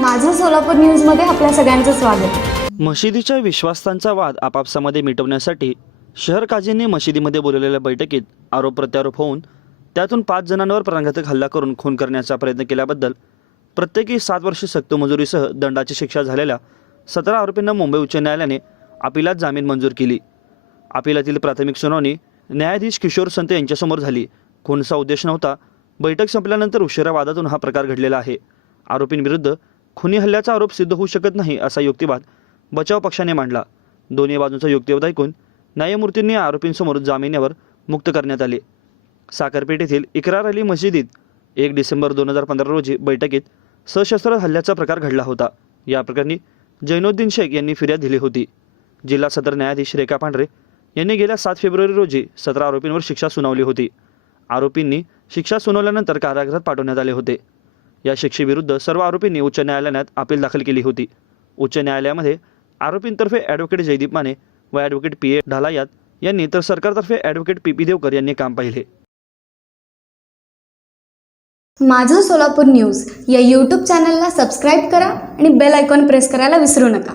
माझं सोलापूर न्यूजमध्ये आपल्या सगळ्यांचं स्वागत. मशिदीच्या विश्वासांचा वाद आपापसामध्ये मिटवण्यासाठी शहर काझींनी मशिदीमध्ये बोलवलेल्या बैठकीत आरोप प्रत्यारोप होऊन त्यातून पाच जणांवर प्राणघातक हल्ला करून खून करण्याचा प्रयत्न केल्याबद्दल प्रत्येकी सात वर्षे सक्तमजुरीसह दंडाची शिक्षा झालेल्या सतरा आरोपींना मुंबई उच्च न्यायालयाने अपिलात जामीन मंजूर केली. अपिलातील प्राथमिक सुनावणी न्यायाधीश किशोर संत यांच्यासमोर झाली. खूनचा उद्देश नव्हता. बैठक संपल्यानंतर उशिरा वादातून हा प्रकार घडलेला आहे. आरोपींविरुद्ध खुनी हल्ल्याचा आरोप सिद्ध होऊ शकत नाही असा युक्तिवाद बचाव पक्षाने मांडला. दोन्ही बाजूंचा युक्तिवाद ऐकून न्यायमूर्तींनी आरोपींसमोर जामिनावर मुक्त करण्यात आले. साखरपेठ येथील इकरार अली मशिदीत एक डिसेंबर दोन हजार पंधरा रोजी बैठकीत सशस्त्र हल्ल्याचा प्रकार घडला होता. या प्रकरणी जैनुद्दीन शेख यांनी फिर्याद दिली होती. जिल्हा सत्र न्यायाधीश रेखा पांढरे यांनी गेल्या सात फेब्रुवारी रोजी सतरा आरोपींवर शिक्षा सुनावली होती. आरोपींनी शिक्षा सुनावल्यानंतर कारागृहात पाठवण्यात आले होते. या शिक्षेविरुद्ध सर्व आरोपींनी उच्च न्यायालयात अपील दाखल केली होती. उच्च न्यायालयामध्ये आरोपींतर्फे ॲडव्होकेट जयदीप माने व ॲडव्होकेट पी ए ढालायात यांनी तर सरकारतर्फे ॲडव्होकेट पी पी देवकर यांनी काम पाहिले. माझं सोलापूर न्यूज या यूट्यूब चॅनलला सबस्क्राईब करा आणि बेल आयकॉन प्रेस करायला विसरू नका.